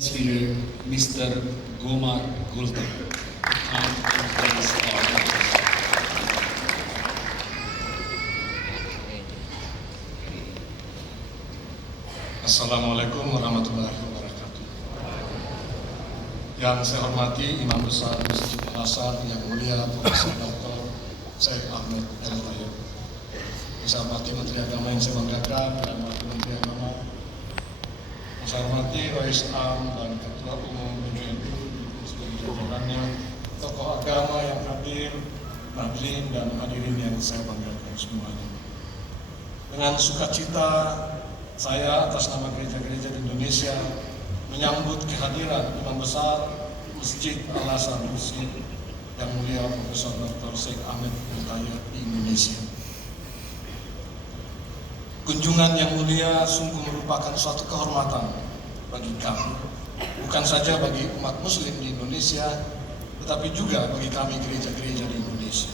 Speaker Mr. Gomar Gulta. Assalamualaikum warahmatullahi wabarakatuh. Yang saya hormati Imam Besar Masjid Al-Azhar yang mulia Profesor Dr. Syekh Ahmed El-Tayyib. Saya hormati Menteri Agama yang saya banggakan dan Wakil Menteri Agama. Saya hormati Rais Am dan Ketua Umum PBNU sebagai jajarannya, tokoh agama yang hadir, hadirin dan hadirin yang saya banggakan semuanya. Dengan sukacita saya atas nama gereja-gereja di Indonesia menyambut kehadiran Imam Besar Masjid Al-Azhar Masjid yang mulia Profesor Dr. Syekh Ahmed El-Tayyib di Indonesia. Kunjungan yang mulia sungguh merupakan suatu kehormatan bagi kami, bukan saja bagi umat muslim di Indonesia, tetapi juga bagi kami gereja-gereja di Indonesia.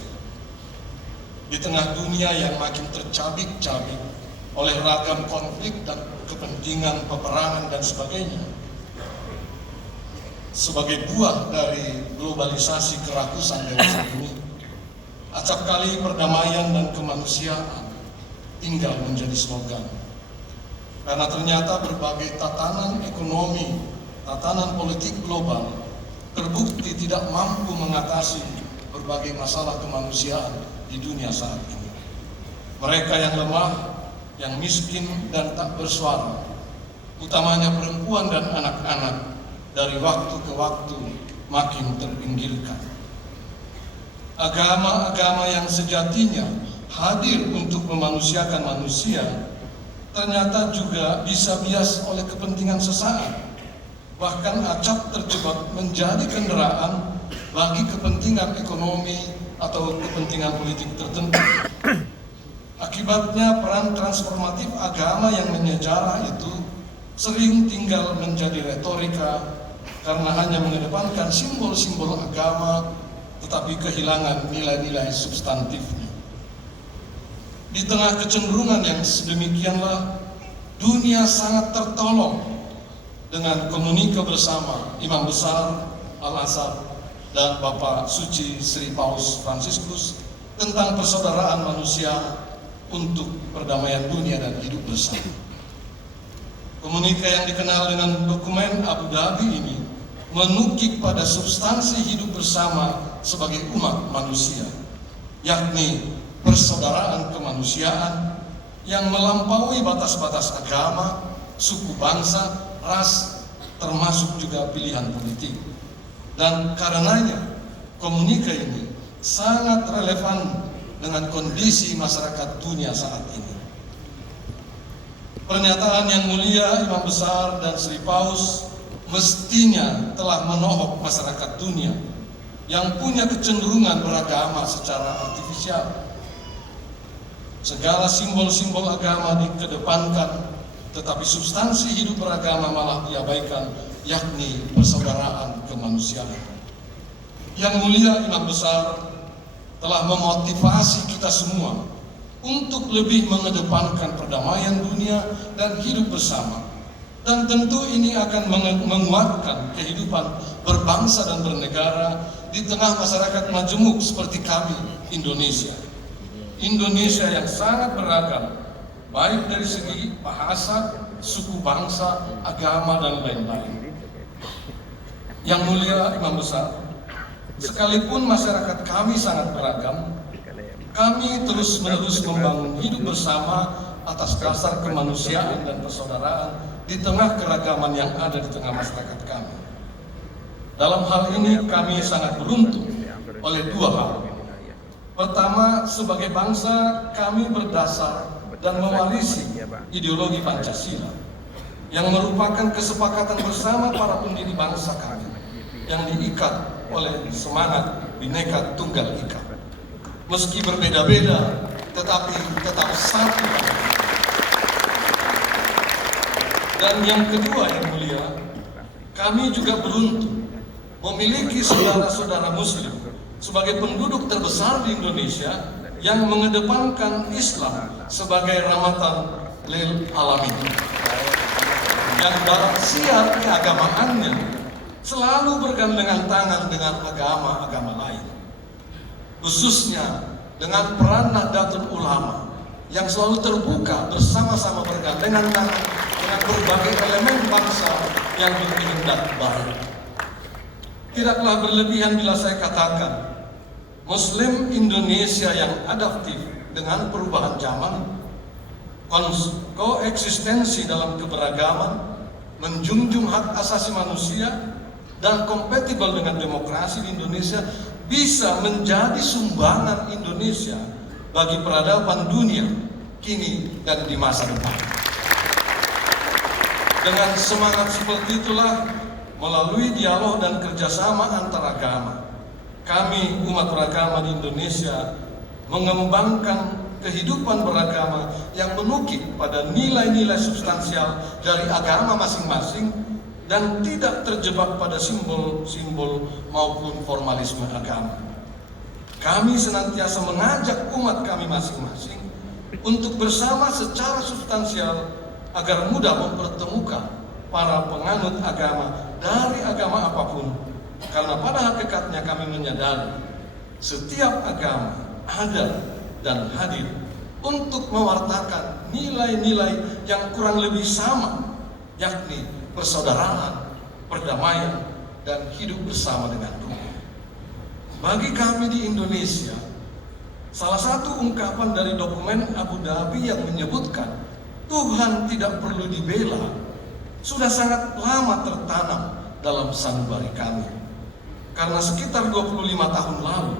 Di tengah dunia yang makin tercabik-cabik oleh ragam konflik dan kepentingan peperangan dan sebagainya, sebagai buah dari globalisasi kerakusan dewasa ini, acap kali perdamaian dan kemanusiaan tinggal menjadi slogan. Karena ternyata berbagai tatanan ekonomi, tatanan politik global terbukti tidak mampu mengatasi berbagai masalah kemanusiaan di dunia saat ini. Mereka yang lemah, yang miskin dan tak bersuara, utamanya perempuan dan anak-anak, dari waktu ke waktu makin terpinggirkan. Agama-agama yang sejatinya hadir untuk memanusiakan manusia ternyata juga bisa bias oleh kepentingan sesaat, bahkan acap terjebak menjadi kendaraan bagi kepentingan ekonomi atau kepentingan politik tertentu. Akibatnya peran transformatif agama yang menyejarah itu sering tinggal menjadi retorika karena hanya mengedepankan simbol-simbol agama tetapi kehilangan nilai-nilai substantifnya. Di tengah kecenderungan yang sedemikianlah, dunia sangat tertolong dengan komunike bersama Imam Besar Al-Azhar dan Bapak Suci Sri Paus Fransiskus tentang persaudaraan manusia untuk perdamaian dunia dan hidup bersama. Komunike yang dikenal dengan dokumen Abu Dhabi ini menukik pada substansi hidup bersama sebagai umat manusia, yakni persaudaraan kemanusiaan yang melampaui batas-batas agama, suku bangsa, ras, termasuk juga pilihan politik. Dan karenanya komunike ini sangat relevan dengan kondisi masyarakat dunia saat ini. Pernyataan yang mulia Imam Besar dan Sri Paus mestinya telah menohok masyarakat dunia yang punya kecenderungan beragama secara artifisial. Segala simbol-simbol agama dikedepankan, tetapi substansi hidup beragama malah diabaikan, yakni persaudaraan kemanusiaan. Yang mulia Imam Besar telah memotivasi kita semua untuk lebih mengedepankan perdamaian dunia dan hidup bersama. Dan tentu ini akan menguatkan kehidupan berbangsa dan bernegara di tengah masyarakat majemuk seperti kami, Indonesia. Indonesia yang sangat beragam, baik dari segi bahasa, suku bangsa, agama, dan lain-lain. Yang mulia Imam Besar, sekalipun masyarakat kami sangat beragam, kami terus-menerus membangun hidup bersama atas dasar kemanusiaan dan persaudaraan di tengah keragaman yang ada di tengah masyarakat kami. Dalam hal ini kami sangat beruntung oleh dua hal. Pertama, sebagai bangsa kami berdasar dan mewarisi ideologi Pancasila yang merupakan kesepakatan bersama para pendiri bangsa kami yang diikat oleh semangat Bhinneka Tunggal Ika. Meski berbeda-beda, tetapi tetap satu. Dan yang kedua yang mulia, kami juga beruntung memiliki saudara-saudara muslim sebagai penduduk terbesar di Indonesia yang mengedepankan Islam sebagai rahmatan lil alamin. yang dalam siar keagamaannya selalu bergandengan tangan dengan agama-agama lain, khususnya dengan peran Nahdlatul Ulama yang selalu terbuka bersama-sama bergandengan tangan dengan berbagai elemen bangsa yang berkehendak baik. Tidaklah berlebihan bila saya katakan, Muslim Indonesia yang adaptif dengan perubahan zaman, koeksistensi dalam keberagaman, menjunjung hak asasi manusia, dan kompatibel dengan demokrasi di Indonesia bisa menjadi sumbangan Indonesia bagi peradaban dunia kini dan di masa depan. Dengan semangat seperti itulah, melalui dialog dan kerjasama antar agama, kami umat beragama di Indonesia mengembangkan kehidupan beragama yang menukik pada nilai-nilai substansial dari agama masing-masing dan tidak terjebak pada simbol-simbol maupun formalisme agama. Kami senantiasa mengajak umat kami masing-masing untuk bersama secara substansial agar mudah mempertemukan para penganut agama dari agama apapun, karena pada hakikatnya kami menyadari setiap agama ada dan hadir untuk mewartakan nilai-nilai yang kurang lebih sama, yakni persaudaraan, perdamaian, dan hidup bersama dengan Tuhan. Bagi kami di Indonesia, salah satu ungkapan dari dokumen Abu Dhabi yang menyebutkan Tuhan tidak perlu dibela sudah sangat lama tertanam dalam sanubari kami. Karena sekitar 25 tahun lalu,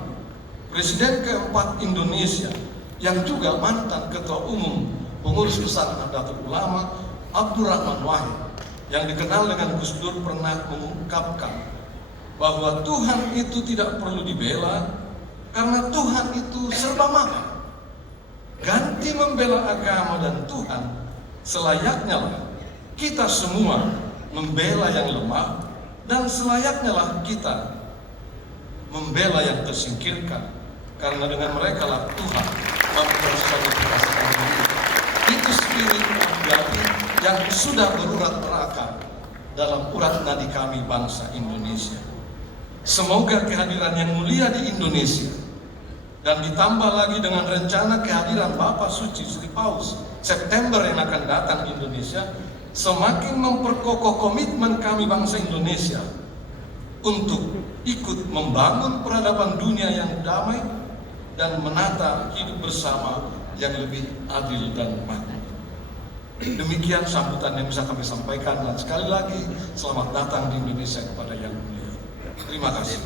Presiden keempat Indonesia yang juga mantan Ketua Umum Pengurus Besar Nahdlatul Ulama, Abdurrahman Wahid, yang dikenal dengan Gus Dur, pernah mengungkapkan bahwa Tuhan itu tidak perlu dibela karena Tuhan itu serba maha. Ganti membela agama dan Tuhan, selayaknya lah kita semua membela yang lemah, dan selayaknya lah kita membela yang tersingkirkan, karena dengan mereka lah Tuhan mempersonifikasikan diri. Itu spirit Abu Dhabi yang sudah berurat berakar dalam urat nadi kami bangsa Indonesia. Semoga kehadiran yang mulia di Indonesia dan ditambah lagi dengan rencana kehadiran Bapak Suci Sri Paus September yang akan datang di Indonesia semakin memperkokoh komitmen kami bangsa Indonesia untuk ikut membangun peradaban dunia yang damai dan menata hidup bersama yang lebih adil dan makmur. Demikian sambutan yang bisa kami sampaikan, dan sekali lagi selamat datang di Indonesia kepada yang mulia. Terima kasih.